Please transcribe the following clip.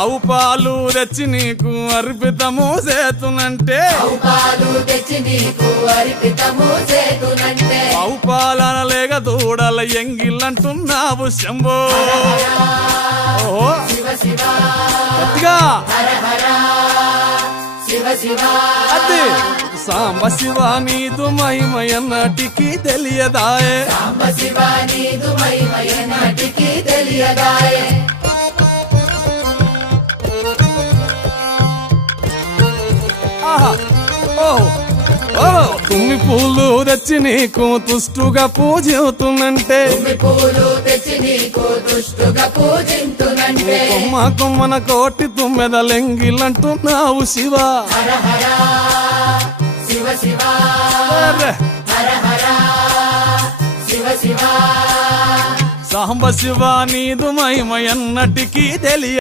ఆవు పాలు తెచ్చి నీకు అర్పితము చేతునంటే ఆవు పాలన లేక దూడల ఎంగిల్లంటున్నావు శంభో గట్టిగా అదే సాంబ శివ నీదు మహిమయన్నటికి తెలియదాయే తుమ్మి పూలు తెచ్చి నీకు తుష్టుగా పూజింతునంటే కొమ్మ కొమ్మన కోటి తుమ్మెదలెంగిలంటున్నావు శివ సాంబ శివ నీదు మహిమయన్నటికి తెలియ